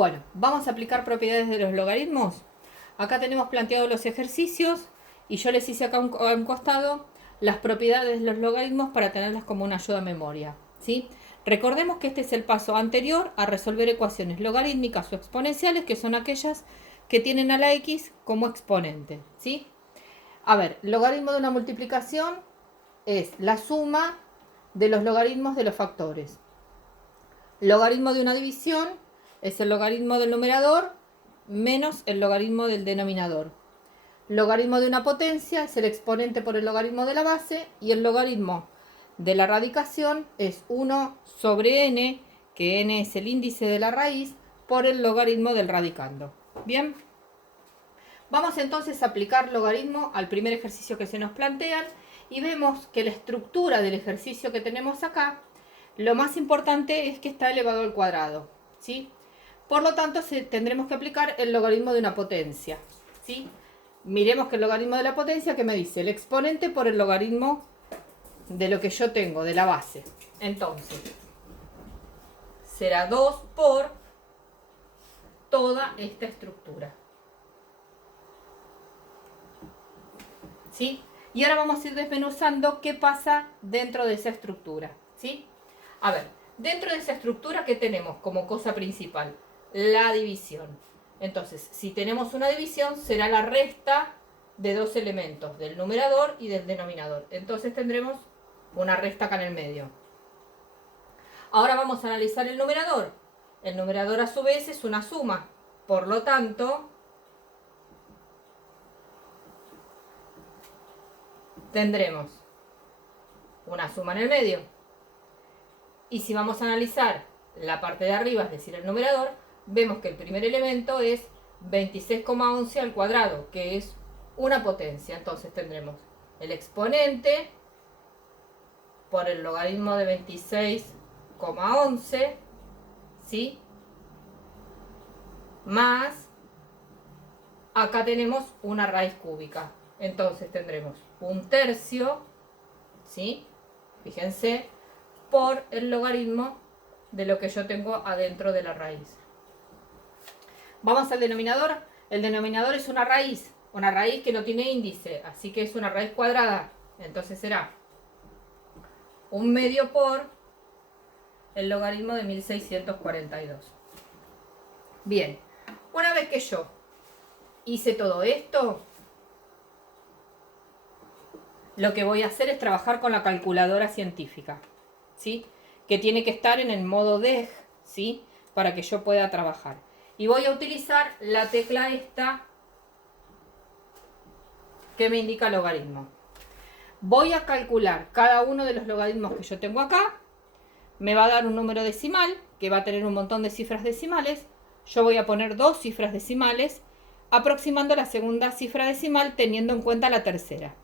Bueno, vamos a aplicar propiedades de los logaritmos. Acá tenemos planteados los ejercicios y yo les hice acá a un costado las propiedades de los logaritmos para tenerlas como una ayuda a memoria, ¿sí? Recordemos que este es el paso anterior a resolver ecuaciones logarítmicas o exponenciales, que son aquellas que tienen a la x como exponente, ¿sí? A ver, logaritmo de una multiplicación es la suma de los logaritmos de los factores. Logaritmo de una división es el logaritmo del numerador menos el logaritmo del denominador. Logaritmo de una potencia es el exponente por el logaritmo de la base, y el logaritmo de la radicación es 1 sobre n, que n es el índice de la raíz, por el logaritmo del radicando. Bien, vamos entonces a aplicar logaritmo al primer ejercicio que se nos plantea y vemos que la estructura del ejercicio que tenemos acá, lo más importante es que está elevado al cuadrado, ¿sí? Por lo tanto, tendremos que aplicar el logaritmo de una potencia, ¿sí? Miremos que el logaritmo de la potencia, ¿qué me dice? El exponente por el logaritmo de lo que yo tengo, de la base. Entonces, será 2 por toda esta estructura, ¿sí? Y ahora vamos a ir desmenuzando qué pasa dentro de esa estructura, ¿sí? A ver, dentro de esa estructura, ¿qué tenemos como cosa principal? La división. Entonces, si tenemos una división, será la resta de dos elementos, del numerador y del denominador. Entonces tendremos una resta acá en el medio. Ahora vamos a analizar el numerador. El numerador a su vez es una suma. Por lo tanto, tendremos una suma en el medio. Y si vamos a analizar la parte de arriba, es decir, el numerador, vemos que el primer elemento es 26,11 al cuadrado, que es una potencia. Entonces tendremos el exponente por el logaritmo de 26,11, ¿sí? Más, acá tenemos una raíz cúbica. Entonces tendremos un tercio, ¿sí? Fíjense, por el logaritmo de lo que yo tengo adentro de la raíz. Vamos al denominador. El denominador es una raíz que no tiene índice, así que es una raíz cuadrada. Entonces será un medio por el logaritmo de 1642. Bien, una vez que yo hice todo esto, lo que voy a hacer es trabajar con la calculadora científica, ¿sí? Que tiene que estar en el modo DEG, ¿sí? Para que yo pueda trabajar. Y voy a utilizar la tecla esta que me indica logaritmo. Voy a calcular cada uno de los logaritmos que yo tengo acá. Me va a dar un número decimal, que va a tener un montón de cifras decimales. Yo voy a poner 2 cifras decimales, aproximando la segunda cifra decimal teniendo en cuenta la tercera.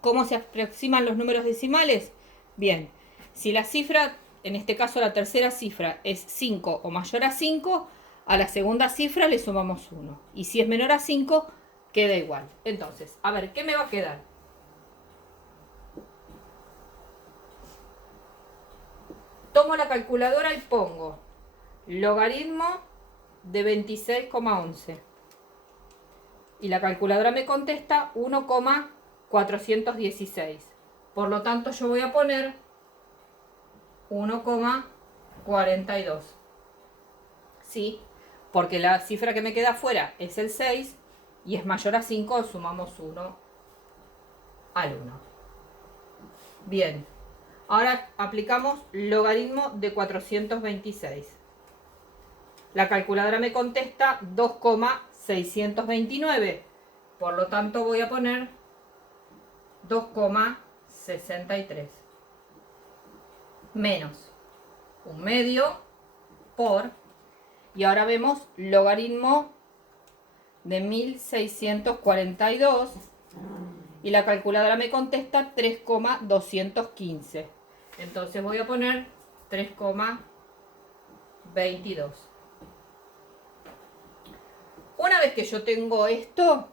¿Cómo se aproximan los números decimales? Bien, si la cifra, en este caso la tercera cifra, es 5 o mayor a 5, a la segunda cifra le sumamos 1. Y si es menor a 5, queda igual. Entonces, a ver, ¿qué me va a quedar? Tomo la calculadora y pongo logaritmo de 26,11. Y la calculadora me contesta 1,416. Por lo tanto, yo voy a poner 1,42. ¿Sí? Porque la cifra que me queda afuera es el 6 y es mayor a 5, sumamos 1 al 1. Bien, ahora aplicamos logaritmo de 426. La calculadora me contesta 2,629. Por lo tanto voy a poner 2,63 menos un medio por, y ahora vemos logaritmo de 1642 y la calculadora me contesta 3,215. Entonces voy a poner 3,22. Una vez que yo tengo esto,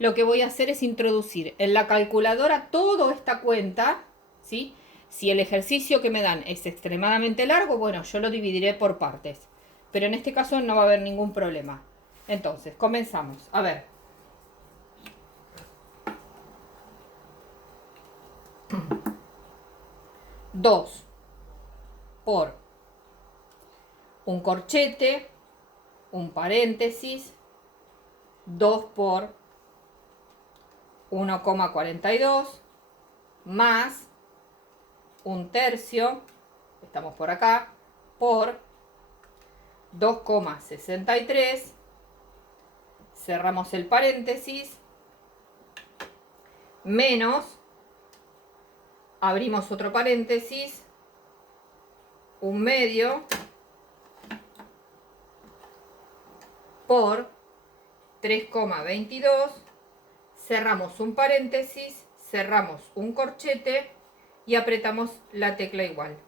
lo que voy a hacer es introducir en la calculadora toda esta cuenta, ¿sí? Si el ejercicio que me dan es extremadamente largo, bueno, yo lo dividiré por partes. pero en este caso no va a haber ningún problema. Entonces, comenzamos. A ver. Dos por un corchete, un paréntesis, 2 por 1,42 más un tercio, estamos por acá, por 2,63, cerramos el paréntesis, menos, abrimos otro paréntesis, un medio, por 3,22, cerramos un paréntesis, cerramos un corchete y apretamos la tecla igual.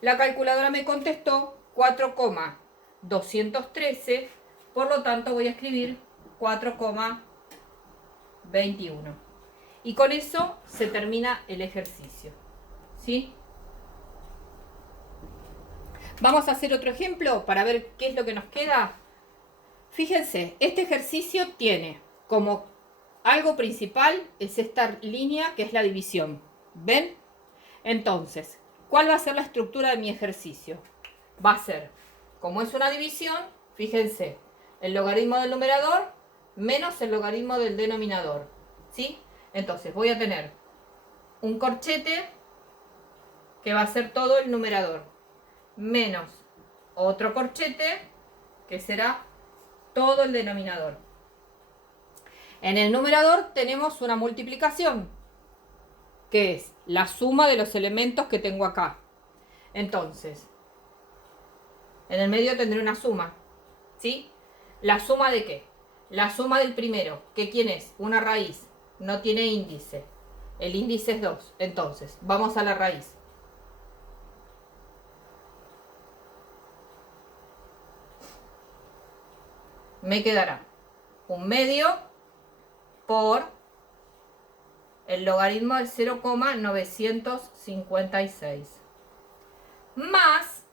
La calculadora me contestó 4,213, por lo tanto voy a escribir 4,21. Y con eso se termina el ejercicio. ¿Sí? Vamos a hacer otro ejemplo para ver qué es lo que nos queda. Fíjense, este ejercicio tiene como algo principal es esta línea que es la división. ¿Ven? Entonces, ¿cuál va a ser la estructura de mi ejercicio? Va a ser, como es una división, fíjense, el logaritmo del numerador menos el logaritmo del denominador. ¿Sí? Entonces voy a tener un corchete que va a ser todo el numerador, menos otro corchete que será todo el denominador. En el numerador tenemos una multiplicación, que es la suma de los elementos que tengo acá. Entonces, en el medio tendré una suma, ¿sí? ¿La suma de qué? La suma del primero, que ¿quién es? Una raíz, no tiene índice. El índice es 2. Entonces, vamos a la raíz. Me quedará un medio por el logaritmo de 0,956 más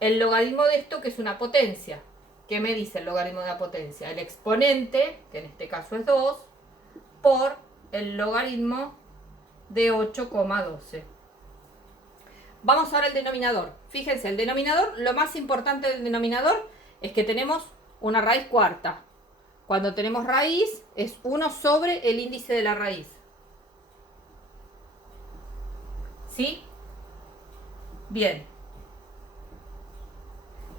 el logaritmo de esto, que es una potencia. ¿Qué me dice el logaritmo de la potencia? El exponente, que en este caso es 2, por el logaritmo de 8,12. Vamos ahora al denominador. Fíjense, el denominador, lo más importante del denominador es que tenemos una raíz cuarta. Cuando tenemos raíz, es 1 sobre el índice de la raíz. ¿Sí? Bien.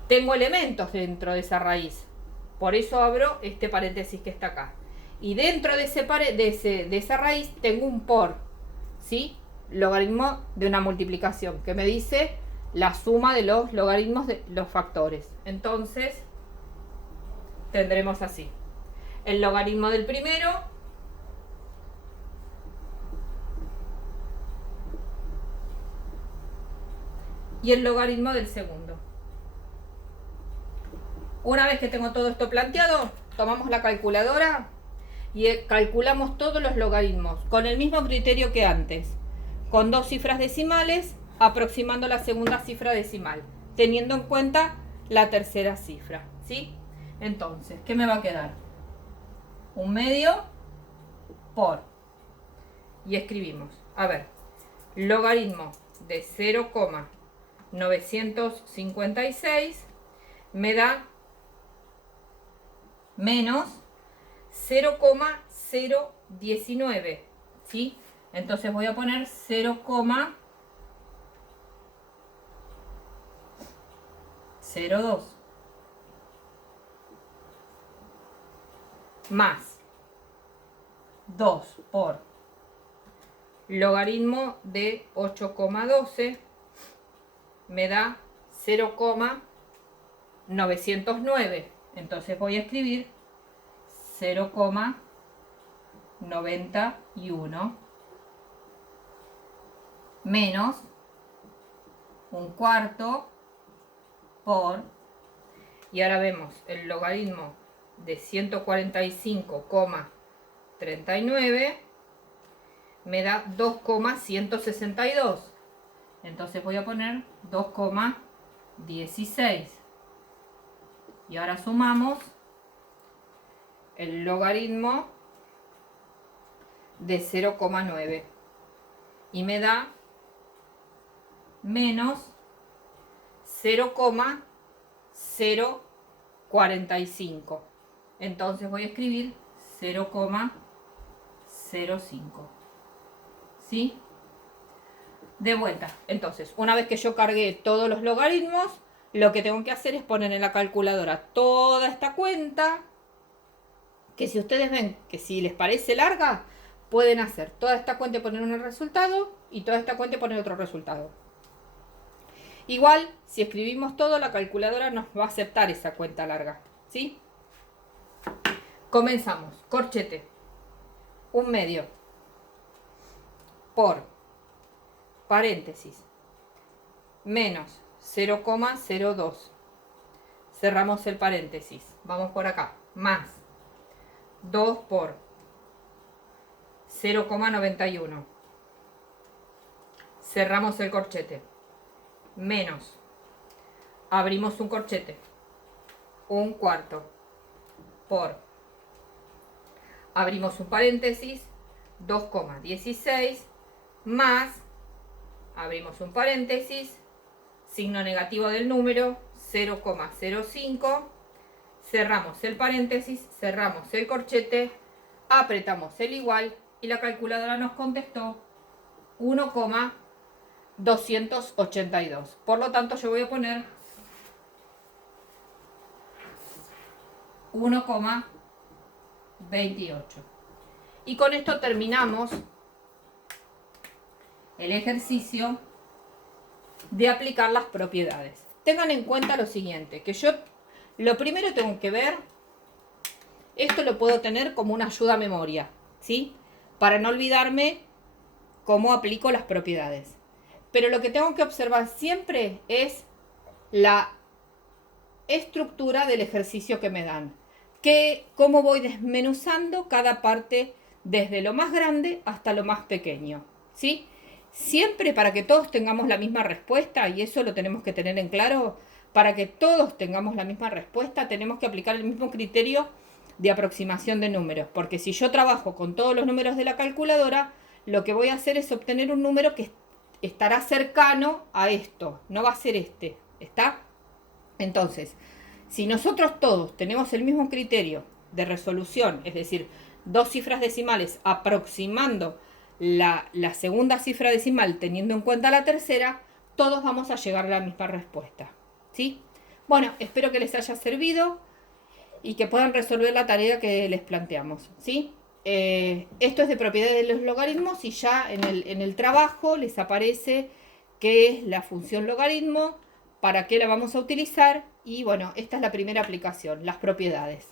Tengo elementos dentro de esa raíz. Por eso abro este paréntesis que está acá. Y dentro de esa raíz tengo un por. ¿Sí? Logaritmo de una multiplicación, que me dice la suma de los logaritmos de los factores. Entonces, tendremos así. El logaritmo del primero y el logaritmo del segundo. Una vez que tengo todo esto planteado, tomamos la calculadora y calculamos todos los logaritmos con el mismo criterio que antes, con 2 cifras decimales, aproximando la segunda cifra decimal, teniendo en cuenta la tercera cifra, ¿sí? Entonces, ¿qué me va a quedar? Un medio por, y escribimos, a ver, logaritmo de 0,956 me da menos 0,019, ¿sí? Entonces voy a poner 0,02 más 2 por logaritmo de 8,12 me da 0,909. Entonces voy a escribir 0,91 menos un cuarto por, y ahora vemos el logaritmo de 145,39 me da 2,162. Entonces voy a poner 2,162. 16. Y ahora sumamos el logaritmo de 0,9 y me da menos 0,045. Entonces voy a escribir 0,05. ¿Sí? De vuelta. Entonces, una vez que yo cargué todos los logaritmos, lo que tengo que hacer es poner en la calculadora toda esta cuenta, que si ustedes ven que si les parece larga, pueden hacer toda esta cuenta y poner un resultado, y toda esta cuenta y poner otro resultado. Igual, si escribimos todo, la calculadora nos va a aceptar esa cuenta larga. ¿Sí? Comenzamos. Corchete. 1/2 por paréntesis menos 0,02. Cerramos el paréntesis. Vamos por acá. Más 2 por 0,91. Cerramos el corchete. Menos. Abrimos un corchete. 1/4 por. Abrimos un paréntesis. 2,16 más. Abrimos un paréntesis. Signo negativo del número. 0,05. Cerramos el paréntesis. Cerramos el corchete. Apretamos el igual. Y la calculadora nos contestó 1,282. Por lo tanto, yo voy a poner 1,28. Y con esto terminamos el ejercicio de aplicar las propiedades. Tengan en cuenta lo siguiente, que yo lo primero tengo que ver, esto lo puedo tener como una ayuda a memoria, ¿sí? Para no olvidarme cómo aplico las propiedades. Pero lo que tengo que observar siempre es la estructura del ejercicio que me dan. Cómo voy desmenuzando cada parte desde lo más grande hasta lo más pequeño. ¿Sí? Siempre para que todos tengamos la misma respuesta, y eso lo tenemos que tener en claro, para que todos tengamos la misma respuesta tenemos que aplicar el mismo criterio de aproximación de números. Porque si yo trabajo con todos los números de la calculadora, lo que voy a hacer es obtener un número que estará cercano a esto, no va a ser este, ¿está? Entonces, si nosotros todos tenemos el mismo criterio de resolución, es decir, dos cifras decimales aproximando la segunda cifra decimal teniendo en cuenta la tercera, todos vamos a llegar a la misma respuesta, ¿sí? Bueno, espero que les haya servido y que puedan resolver la tarea que les planteamos, ¿sí? Esto es de propiedades de los logaritmos y ya en el trabajo les aparece qué es la función logaritmo, para qué la vamos a utilizar y bueno, esta es la primera aplicación, las propiedades.